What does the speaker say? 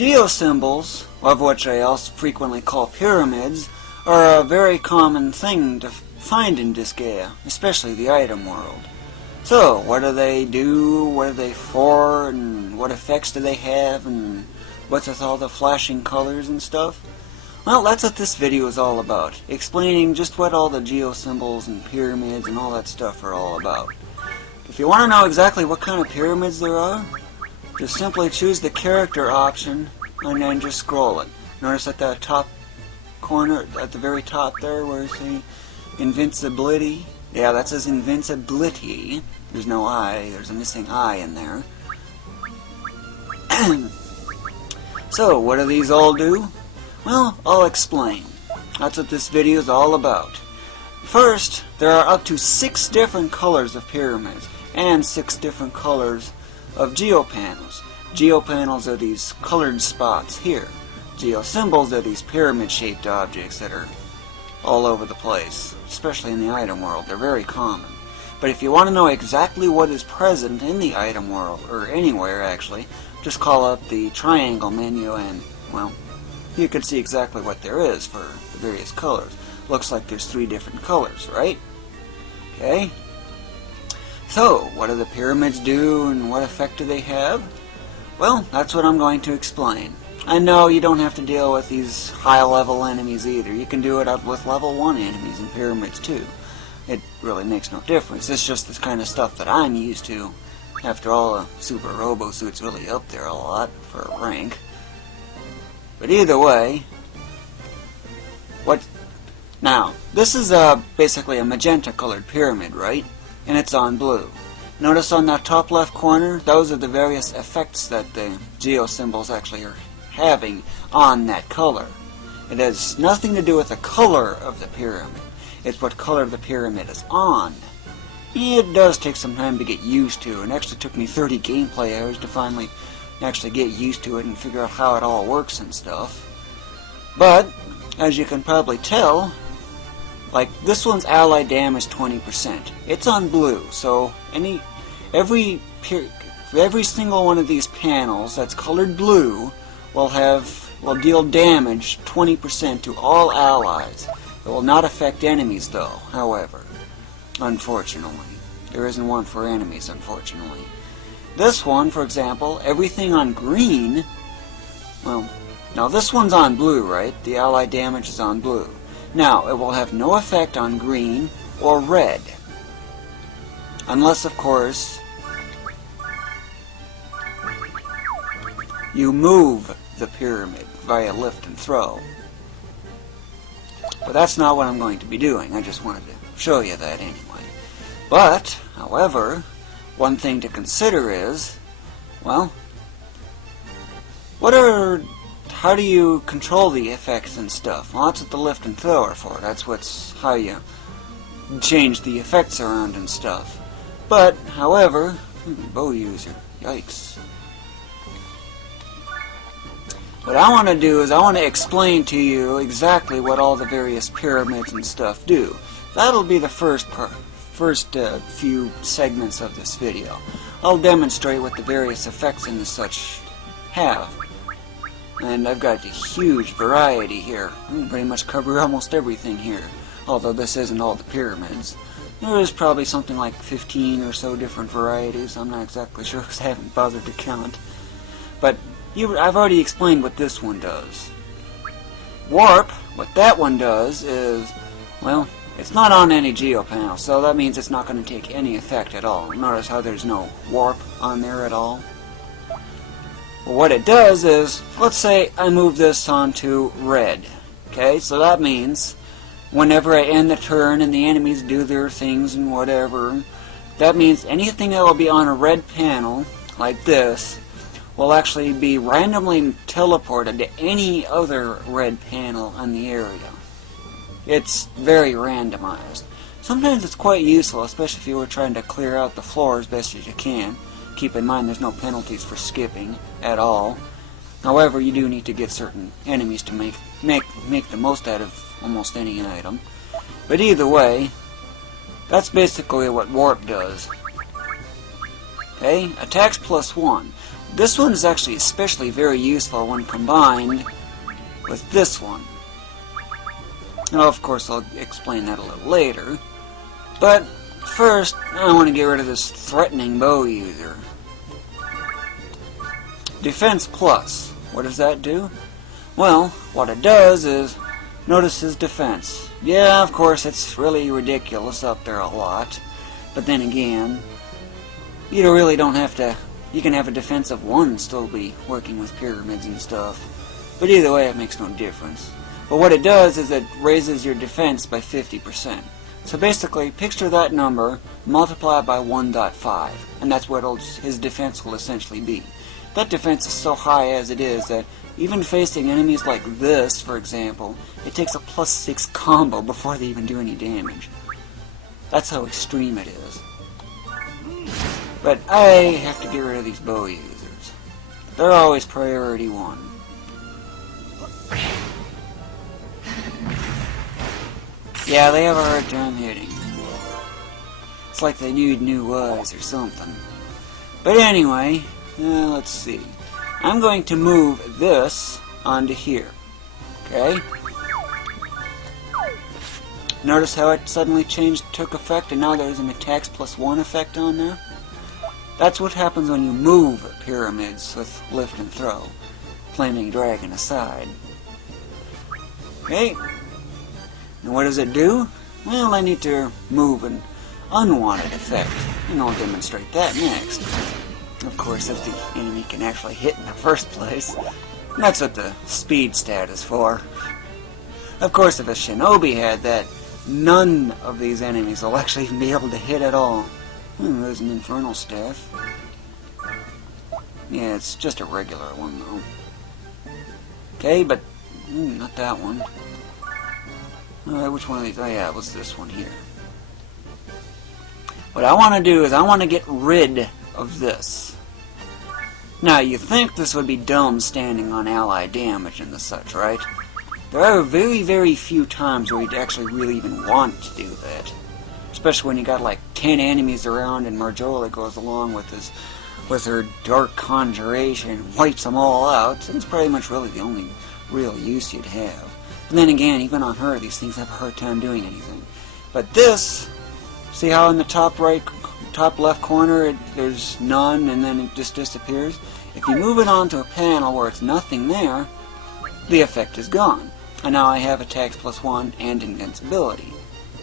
Geosymbols, of which I also frequently call pyramids, are a very common thing to find in Disgaea, especially the item world. So, what do they do, what are they for, and what effects do they have, and what's with all the flashing colors and stuff? Well, that's what this video is all about, explaining just what all the geosymbols and pyramids and all that stuff are all about. If you want to know exactly what kind of pyramids there are, just simply choose the character option and then just scroll it. Notice at the top corner, at the very top there, where it says Invincibility. Yeah, that says Invincibility. There's no I, there's a missing I in there. So, what do these all do? Well, I'll explain. That's what this video is all about. First, there are up to 6 different colors of pyramids, and 6 different colors of geopanels. Geopanels are these colored spots here. Geosymbols are these pyramid-shaped objects that are all over the place, especially in the item world. They're very common. But if you want to know exactly what is present in the item world, or anywhere actually, just call up the triangle menu and, well, you can see exactly what there is for the various colors. Looks like there's 3 different colors, right? Okay. So, what do the pyramids do and what effect do they have? Well, that's what I'm going to explain. I know you don't have to deal with these high-level enemies either. You can do it up with level 1 enemies in pyramids too. It really makes no difference. It's just this kind of stuff that I'm used to. After all, the Super Robo Suit's really up there a lot for a rank. But either way, now, this is basically a magenta-colored pyramid, right? And it's on blue. Notice on that top left corner, those are the various effects that the geosymbols actually are having on that color. It has nothing to do with the color of the pyramid. It's what color the pyramid is on. It does take some time to get used to, and actually took me 30 gameplay hours to finally actually get used to it and figure out how it all works and stuff. But, as you can probably tell, like this one's ally damage 20%. It's on blue, so every single one of these panels that's colored blue will deal damage 20% to all allies. It will not affect enemies though, however. Unfortunately. There isn't one for enemies, unfortunately. This one, for example, everything on green, well, now this one's on blue, right? The ally damage is on blue. Now, it will have no effect on green or red. Unless, of course, you move the pyramid via lift and throw. But that's not what I'm going to be doing. I just wanted to show you that anyway. But, however, one thing to consider is, well, how do you control the effects and stuff? Well, that's what the lift and throw are for. That's how you change the effects around and stuff. But, however, bow user, yikes. What I want to do is I want to explain to you exactly what all the various pyramids and stuff do. That'll be the first few segments of this video. I'll demonstrate what the various effects and such have. And I've got a huge variety here. I can pretty much cover almost everything here. Although this isn't all the pyramids. There is probably something like 15 or so different varieties. I'm not exactly sure because I haven't bothered to count. But I've already explained what this one does. Warp, what that one does is, well, it's not on any geopanel, so that means it's not going to take any effect at all. Notice how there's no warp on there at all. Well, what it does is, let's say I move this onto red. Okay, so that means whenever I end the turn and the enemies do their things and whatever, that means anything that will be on a red panel, like this, will actually be randomly teleported to any other red panel in the area. It's very randomized. Sometimes it's quite useful, especially if you were trying to clear out the floor as best as you can. Keep in mind there's no penalties for skipping at all. However, you do need to get certain enemies to make the most out of almost any item. But either way, that's basically what warp does. Okay, attacks +1. This one is actually especially very useful when combined with this one. Now, of course, I'll explain that a little later. But first, I want to get rid of this threatening bow user. Defense Plus. What does that do? Well, what it does is, notice his defense. Yeah, of course, it's really ridiculous up there a lot. But then again, you really don't have to... You can have a defense of 1 and still be working with pyramids and stuff. But either way, it makes no difference. But what it does is it raises your defense by 50%. So basically, picture that number, multiply it by 1.5, and that's what his defense will essentially be. That defense is so high as it is that even facing enemies like this, for example, it takes a +6 combo before they even do any damage. That's how extreme it is. But I have to get rid of these bow users. They're always priority 1. Yeah, they have a hard time hitting. It's like they need new eyes or something. But anyway, let's see. I'm going to move this onto here. Okay? Notice how it suddenly took effect, and now there's an attacks +1 effect on there? That's what happens when you move pyramids with lift and throw. Flaming Dragon aside. Okay? And what does it do? Well, I need to move an unwanted effect, and I'll demonstrate that next. Of course, if the enemy can actually hit in the first place. That's what the speed stat is for. Of course, if a shinobi had that, none of these enemies will actually be able to hit at all. There's an infernal staff. Yeah, it's just a regular one, though. Okay, but not that one. Alright, which one of these? Oh yeah, it was this one here. What I want to do is I want to get rid of this. Now, you think this would be dumb standing on ally damage and the such, right? There are very, very few times where you'd actually really even want to do that. Especially when you got like 10 enemies around and Marjoly goes along with her dark conjuration and wipes them all out. So it's pretty much really the only real use you'd have. And then again, even on her, these things have a hard time doing anything. But this, see how in the top left corner there's none and then it just disappears? If you move it onto a panel where it's nothing there, the effect is gone. And now I have attacks +1 and invincibility.